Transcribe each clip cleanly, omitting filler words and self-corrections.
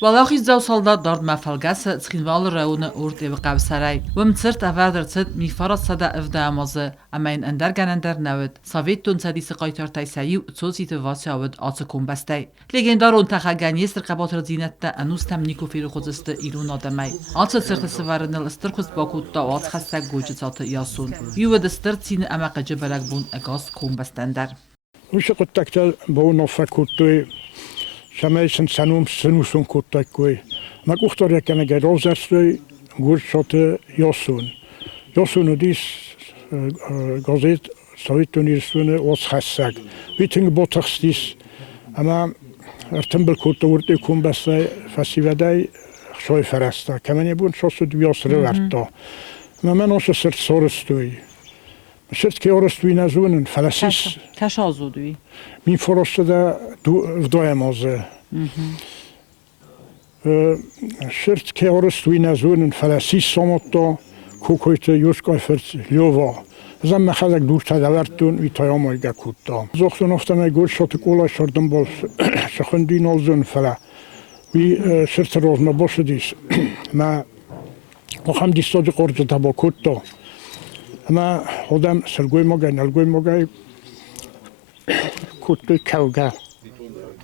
Walachis zou soldat dort ma falgasse tschinwal raune urt ewe qabsarai. Wim tsirt avader tsit mi farat sada evda amaze amain enderganender nawet. Savetun sadi saqaitartai sayu tsosite vasjawed atse kumbastai. Legendar untacha ganiester qabatr zinetta anustam niko firu khoziste irun adamai. Atse tsirt sevarenel stirkhus bakutta wat khasta gojitsate yasun. Yuwed stirt sine amaqa jebalak bun agas kumbastandar. Uche contactel bon of fakutoi. Sameisen sanum senusun kutakoi. Ma kuhtoria kana gerozerstoi gurchote Josun. Josun udis gazet Sovjetunionen was hasag. Witing botaxtis ama ertembel kutourte kumbasai fasivadai shoy farasta. Kamene bun shosu diosre varto. Ma menos sert sorstoi. Sert ke orstoi nazunen falasis. Kashazudui. Min forostade vdojamoze. Shirt ke orstui na zonen falasis somoto kukoite juskofert ljova. Zam me khazak durta davartun vitayamoy gakutta. Zochtun oftame gol shot kola shordum bol shkhundin olzun fala. Vi shirt rozna boshedis. Ma وخم دیستاد قرض تباکوتا اما خودم سرگوی مگای نلگوی مگای کوتوی کلگه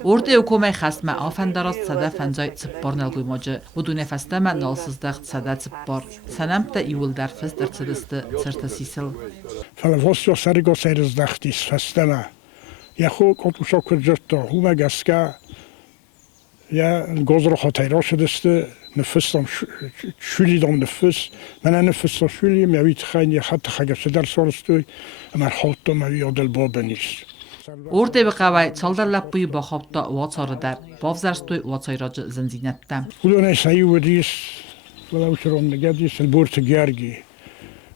Orte hukume khasma afendarast sada fenzay tsippar nalguy moje udune fastama nalsızdag sada tsippar sanamta iwul dar fest ertsediste tsirta sisil فلفاس یا سرگا سرز دختیس فستما یا خو کتوشا کجرتا هوما گسکا یا گازر خاطیرا شدسته نفستم شولی دام نفس من نفستم شولی میوید خیلی یا حتی خگش در سارستوی امر حالتا میوی آدل بابا نیست Orte be qawai çaldarlappuy baxapta watsarıdar bavzarstoy watsayrac zinzinattam ولونه سایو دیس ولا وشرون نگادیس البورت گیارگی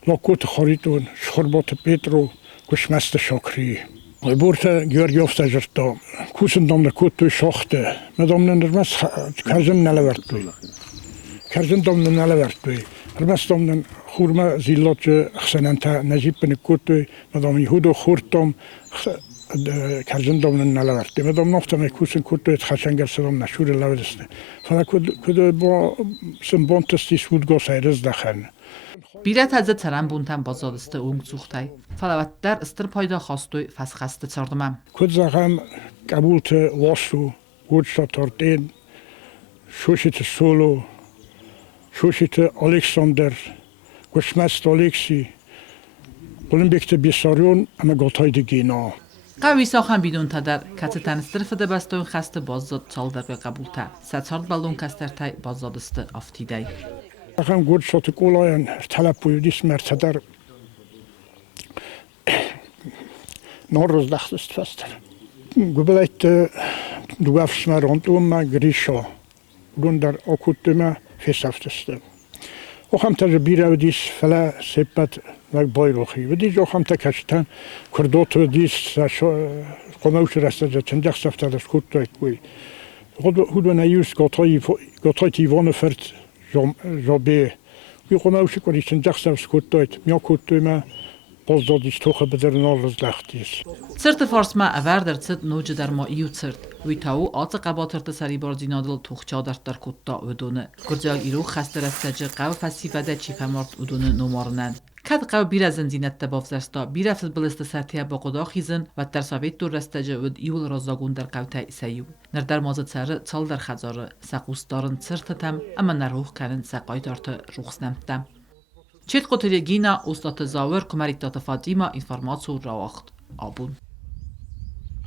لکوت خریدون شخربات پیترو کشمست شکری البورت گیارگی افتاجرتا کوسن دام نکوت توی شاخته مدام نرمس کرجن نلوردوی کرجن دام نلوردوی رمس دام خورما زیلات خسننتا نجیب نکوت توی مدام یهودو خورتم کرجن دام نلوردوی مدام نفتم کوسن کوت توی خشنگر سلام نشور لودسته فلا کد با سنبانتستی سودگاه سایرز دخن Birat hazı taran buntan bazadiste ungzuxtay falavattar istir payda khastoy fasxaste tsardamam کد زغم قبولت واسو گودشتا تردین شوشت سولو شوشت الکساندر گشمست الکسی بلن بکت بیساریون اما گلتای دیگینا Qawi saxan bidun tadar katsitan istirfide bastoy khaste bazad çaldar ve qabulta satsard balon kastertay bazadiste aftiday زغم گودشتا کولاین طلب بویدیس مرتدر نارز دختست فستر گبلایت دوافش ما رندوم ما گریشا دون در آکوتما فیسافتسته وخم تجربیره ودیس فلا سپت وگ بایروخی ودیج وخم تکشتن کردوت ودیس قموش رسته چندق سفته دست کردوی کوی هدو نیوز گاتای تیوان فرد جابه وی قموش کردی چندق سفته کردوی میا کردوی ما بازدادیش توخه بدر نارز دختیس Tsirt farsma avarder tsit noje dar ma iu tsirt witau atı qabatırtı sari barzinadıl tuğçadartar kutta udunu gurjal iru xasterastacı qav fasifada çifamart udunu numarnan kad qav biraz zinzinette bavzarsta bira futbolista sartiya baqoda xizin va tarsavet durrastacı ud iul razagundar qavta isayu nardar mazat sarı çaldar xazarı saqustarın tsirtatam ama naruh kanin saqaydartı ruxsnamtam Çet qoteli gina ustad zawer kumaritata Fatima informatsiya rawaxt abun